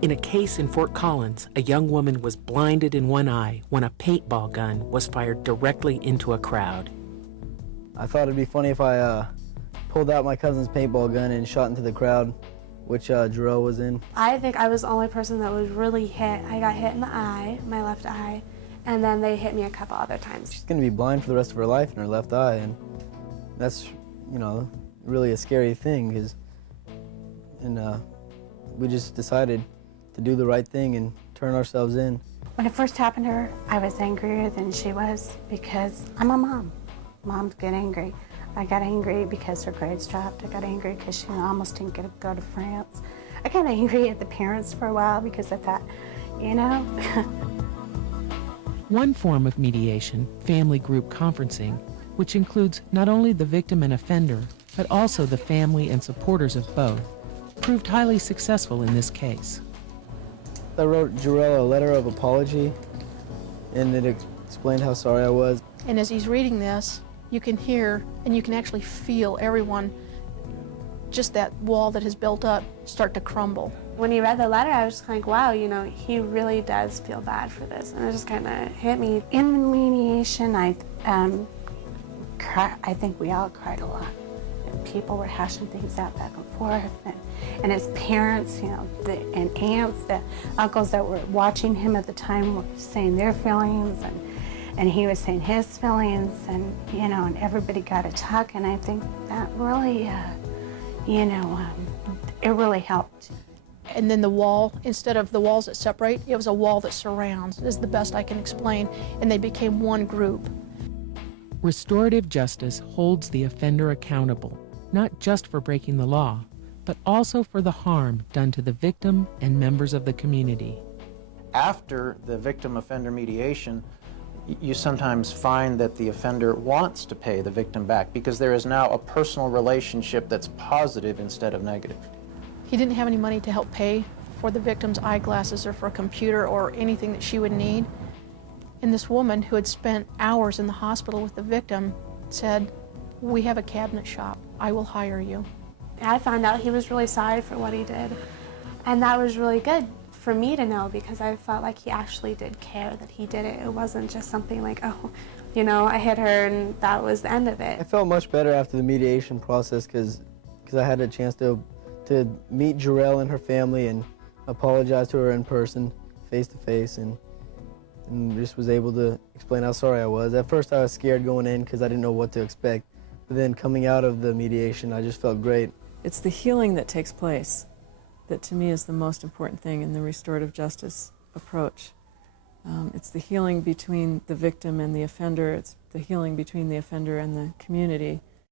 In a case in Fort Collins, a young woman was blinded in one eye when a paintball gun was fired directly into a crowd. I thought it'd be funny if I pulled out my cousin's paintball gun and shot into the crowd, which Jarrell was in. I think I was the only person that was really hit. I got hit in the eye, my left eye, and then they hit me a couple other times. She's gonna be blind for the rest of her life in her left eye, and that's, you know, really a scary thing, we just decided to do the right thing and turn ourselves in. When it first happened to her, I was angrier than she was because I'm a mom. Moms get angry. I got angry because her grades dropped. I got angry because she almost didn't get to go to France. I got angry at the parents for a while because I thought, you know. One form of mediation, family group conferencing, which includes not only the victim and offender, but also the family and supporters of both, proved highly successful in this case. I wrote Jarrell a letter of apology, and it explained how sorry I was. And as he's reading this, you can hear and you can actually feel everyone, just that wall that has built up, start to crumble. When he read the letter, I was just like, wow, you know, he really does feel bad for this. And it just kind of hit me. In the mediation, I think we all cried a lot. And people were hashing things out back and forth. And his parents, you know, and aunts, the uncles that were watching him at the time were saying their feelings, and he was saying his feelings, and, you know, and everybody got to talk. And I think that really, you know, it really helped. And then the wall, instead of the walls that separate, it was a wall that surrounds, is the best I can explain, and they became one group. Restorative justice holds the offender accountable, not just for breaking the law, but also for the harm done to the victim and members of the community. After the victim-offender mediation, you sometimes find that the offender wants to pay the victim back because there is now a personal relationship that's positive instead of negative. He didn't have any money to help pay for the victim's eyeglasses or for a computer or anything that she would need. And this woman who had spent hours in the hospital with the victim said, "We have a cabinet shop. I will hire you." I found out he was really sorry for what he did. And that was really good for me to know, because I felt like he actually did care that he did it. It wasn't just something like, oh, you know, I hit her and that was the end of it. I felt much better after the mediation process because I had a chance to meet Jarrell and her family and apologize to her in person, face to face, and just was able to explain how sorry I was. At first I was scared going in because I didn't know what to expect, but then coming out of the mediation I just felt great. It's the healing that takes place that to me is the most important thing in the restorative justice approach. It's the healing between the victim and the offender. It's the healing between the offender and the community.